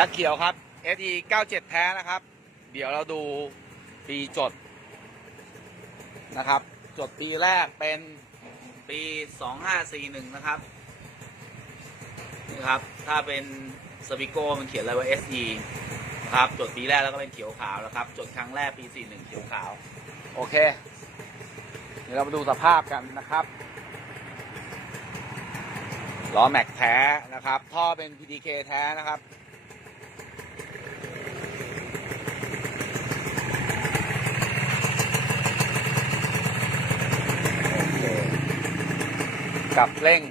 ดักเขียวครับ SE 97 แท้นะครับ เดี๋ยวเราดูปีจดนะครับ จดปีแรกเป็นปี 2541 นะครับ นี่ครับ ถ้าเป็นสวิโก้มันเขียนอะไรว่า SE นะครับ จดปีแรกแล้วก็เป็นเขียวขาวนะครับ จดครั้งแรกปี 41 เขียวขาว โอเค เดี๋ยวเรามาดูสภาพกันนะครับล้อแม็กแท้นะครับ ท่อเป็น PDK แท้นะครับ โอเค กับเร่ง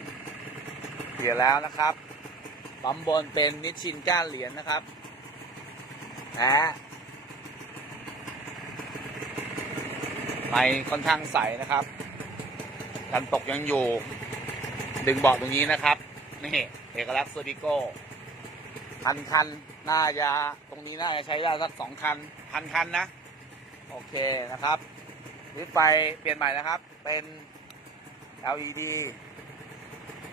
เปลี่ยนแล้วนะครับปั๊มบนเป็นนิชินก้านเหรียญนะครับแท้ไม่ค่อนข้างใสนะครับ กันตกยังอยู่ ดึงเบาะตรงนี้นะครับ นี่เอกลักษณ์เซอร์ดิโก้พันคันน่าจะตรงนี้น่าจะใช้ได้สักสองคันพันคันนะ โอเคนะครับลิฟต์ไฟเปลี่ยนใหม่นะครับ เป็น LED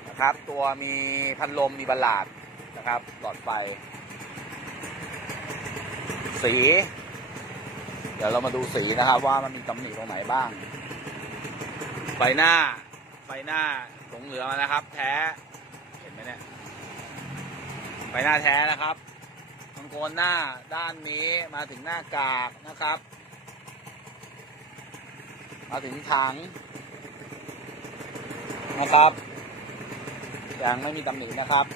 นะครับ ตัวมีพัดลมมีบัลลาดนะครับ หลอดไฟ สี เดี๋ยวเรามาดูสีนะครับ ว่ามันมีตำหนิตรงไหนบ้าง ไฟหน้า ไฟหน้าหลงเหลือมานะครับ แท้ เห็นไหมเนี่ย ไฟหน้าแท้นะครับทางโคนหน้าด้านนี้มาถึงหน้ากากนะครับ มาถึงถัง นะครับยังไม่มีตำหนินะครับ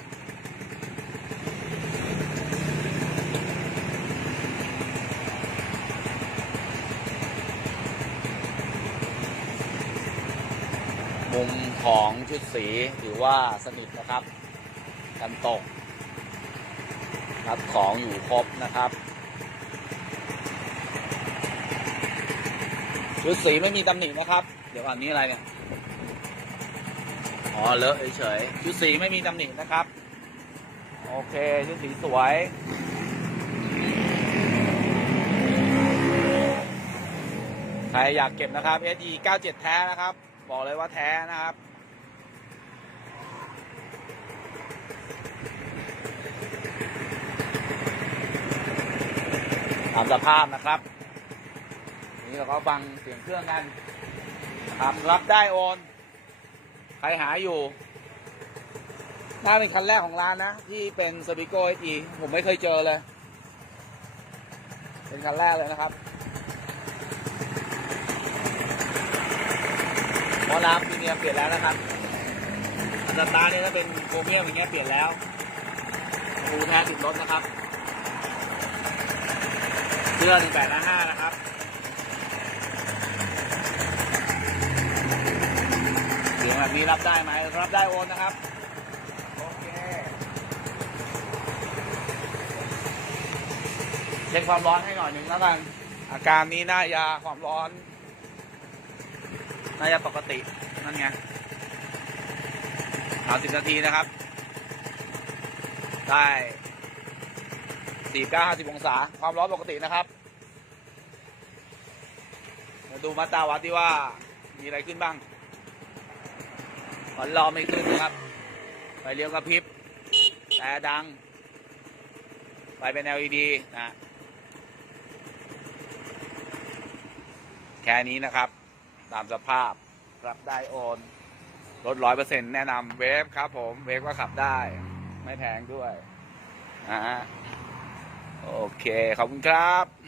มุมของชุดสีถือว่าสนิทนะครับกันตกรับของอยู่ครบนะครับ ชุดสีไม่มีตำหนินะครับ เดี๋ยวก่อนนี้อะไรเนี่ย อ๋อเลอะเฉยๆชุดสีไม่มีตำหนินะครับ โอเคชุดสีสวยใครอยากเก็บนะครับ SE 97 แท้นะครับ บอกเลยว่าแท้นะครับ ตามสภาพนะครับ นี่เราก็ฟังเสียงเครื่องกันรับได้โอน ใครหาอยู่ น่าเป็นคันแรกของร้านนะ ที่เป็นสปิโก้เอีผมไม่เคยเจอเลย เป็นคันแรกเลยนะครับหมอน้ำพีเมียมเปลี่ยนแล้วนะครับอันดับตาเนี่ยถ้าเป็นโครเมียมอย่างเงี้ยเปลี่ยนแล้วรูแท้ติดรถนะครับเสื้อหนึ่งแปดห้านะครับ เสีย งแบบนี้รับได้ไหมรับได้โอนนะครับโอเคเช็คความร้อนให้หน่อยหนึ่งแล้วกันอาการนี้น่ายาความร้อนน่าจะปกตินั่นไงสามสิบนาทีนะครับ ได้สี่เก้าห้าสิบองศา ความร้อนปกตินะครับมาดูมาตาวัดที่ว่ามีอะไรขึ้นบ้าง อนรอไม่ขึ้นนะครับไฟเลี้ยวกระพริบแต่ดังไฟเป็น LED นะแค่นี้นะครับ ตามสภาพรับได้โอนรถร้อยเปอร์เซ็นต์แนะนำเวฟครับผมเวฟก็ขับได้ ไม่แพงด้วยนะฮะโอเค ขอบคุณครับ